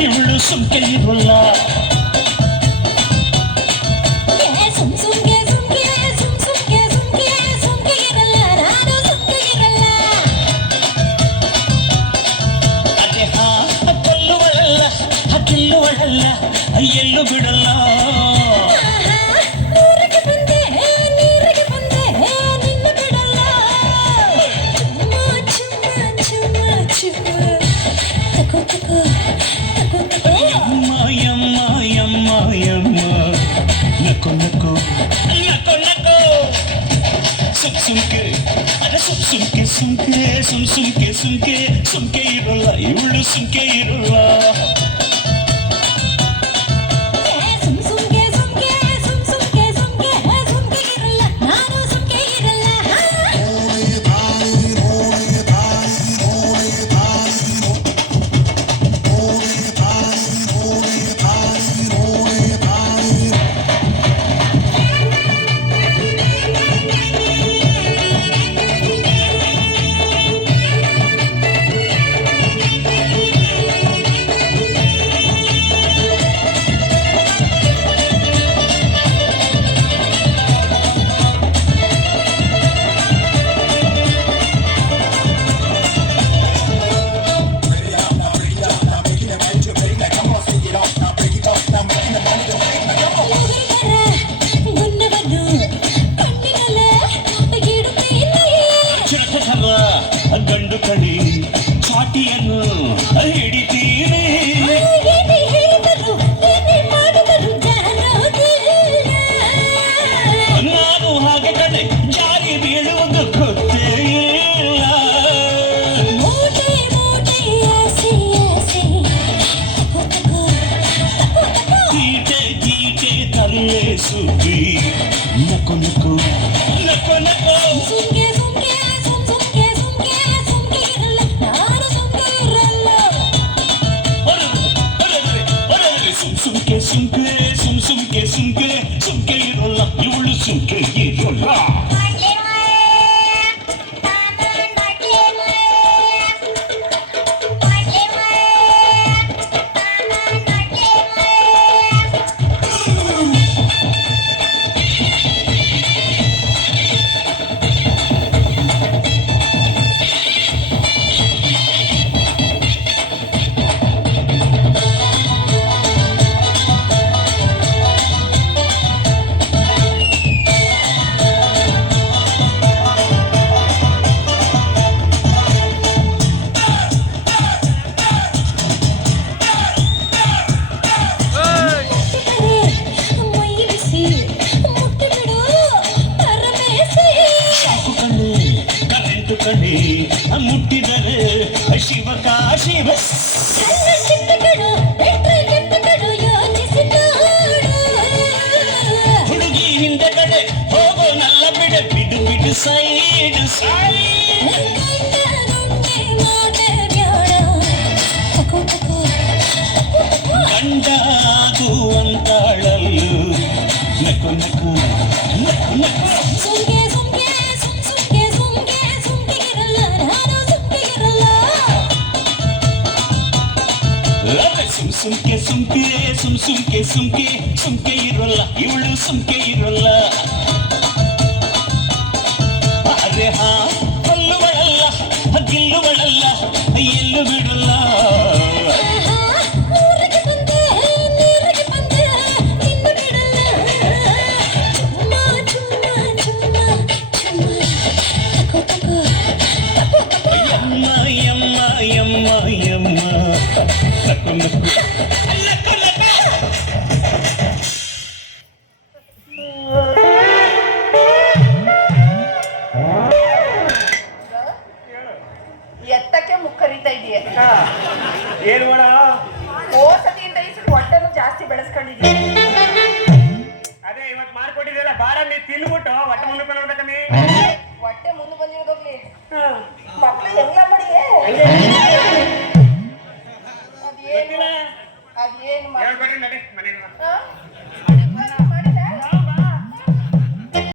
ಇವಳು ಸುಮ್ಕೆ ಇರೋಲ್ಲ. ಎಲ್ಲೂ ಬಿಡಲ್ಲ. ನಕ್ಕು ನಕ್ಕು ನಕ್ಕು ನಕ್ಕು ಸುಮ್ಕೆ ಅದ ಸುಮ್ಕೆ ಸುಮ್ಕೆ ಸುಮ್ಕೆ ಸುಮ್ಕೆ ಸುಮ್ಕೆ ಇರೋಲ್ಲ ಇವಳು ಸುಮ್ಕೆ ಇರೋಲ್ಲ. ಗಂಡು ಕಡಿ ಚಾಟಿಯನ್ನು ಹಿಡಿತೀರಿ. ನಾನು ಹಾಗೆ ಕಡೆ ಜಾರಿ ಬೀಳುವುದು ಗೊತ್ತೇ ಇಲ್ಲ. ಗೀಟೆ ಗೀಟೆ ತಲೆ ಸುದ್ದಿ ನಕ್ಕು ನಕ್ಕು ನಕ್ಕು ನಕ್ಕು ಸುಮ್ಕೆ ಸುಮ್ಕೆ ಸುಮ್ಕೆ ಸುಮ್ಕೆ ಸುಮ್ಕೆ ಇರೋಲ್ಲ ಇವಳು ಸುಮ್ಕೆ ಇರೋಲ್ಲ. ಮುಟ್ಟಿದರೆ ಶಿವಕ ಶಿವ ಹುಡುಗಿ ಹಿಂದೆ ಕಡೆ ಹೋಗೋ ನಲ್ಲ ಬಿಡ ಬಿಡು ಬಿಡು ಸೈಡ್ ಸೈಡ್ ಗಂಡಾದು ಅಂತಾಳಲ್ಲು ನಕ್ಕು ನಕ್ಕು ನಕ್ಕು ನಕ್ಕು ಸುಮ್ಕೆ ಸುಮ್ಕೆ ಸುಮ್ಕೆ ಸುಮ್ಕೆ ಸುಮ್ಕೆ ಇರೋಲ್ಲ ಇವಳು ಸುಮ್ಕೆ ಇರೋಲ್ಲ. ಅರೆ ಹಾ ಕೊಲ್ಲುವಳಲ್ಲ ಗಿಲ್ಲುವಳಲ್ಲ ಎಲ್ಲೂ ಬಿಡಲ್ಲ. ಯಮ್ಮ ಯಮ್ಮ ಯಮ್ಮ ಯಮ್ಮ ನಕ್ಕು ನಕ್ಕು ನಕ್ಕು ನಕ್ಕು. ಎತ್ತಕ್ಕೆ ಮುಖ ಕರೀತಾ ಇದೆಯಾ? ಏನು ಮಾಡ ಓಸತಿಯಿಂದ ಈ ಸಲ ಹೊಟ್ಟೆನು ಜಾಸ್ತಿ ಬೆಳೆಸ್ಕೊಂಡಿದೀಯ. ಅದೇ ಇವತ್ತು ಮಾಡ್ಕೊಟ್ಟಿದ್ದೆಲ್ಲ ಬಾರ ನೀ ತಿನ್ಬಿಟ್ಟು ಹೊಟ್ಟೆ ಮುಂದೆ ಬಂದ್ಬಿಟ್ಟೆ. ಹೊಟ್ಟೆ ಮುಂದೆ ಬಂದಿರೋದ್ರಲ್ಲಿ ಮಕ್ಳು ಎಲ್ಲ ಮಾಡಿಯೇ ಅದೇನು ಹೇಳ್ಬೇಡಿ ನಡಿ ಮನೆಗೆ.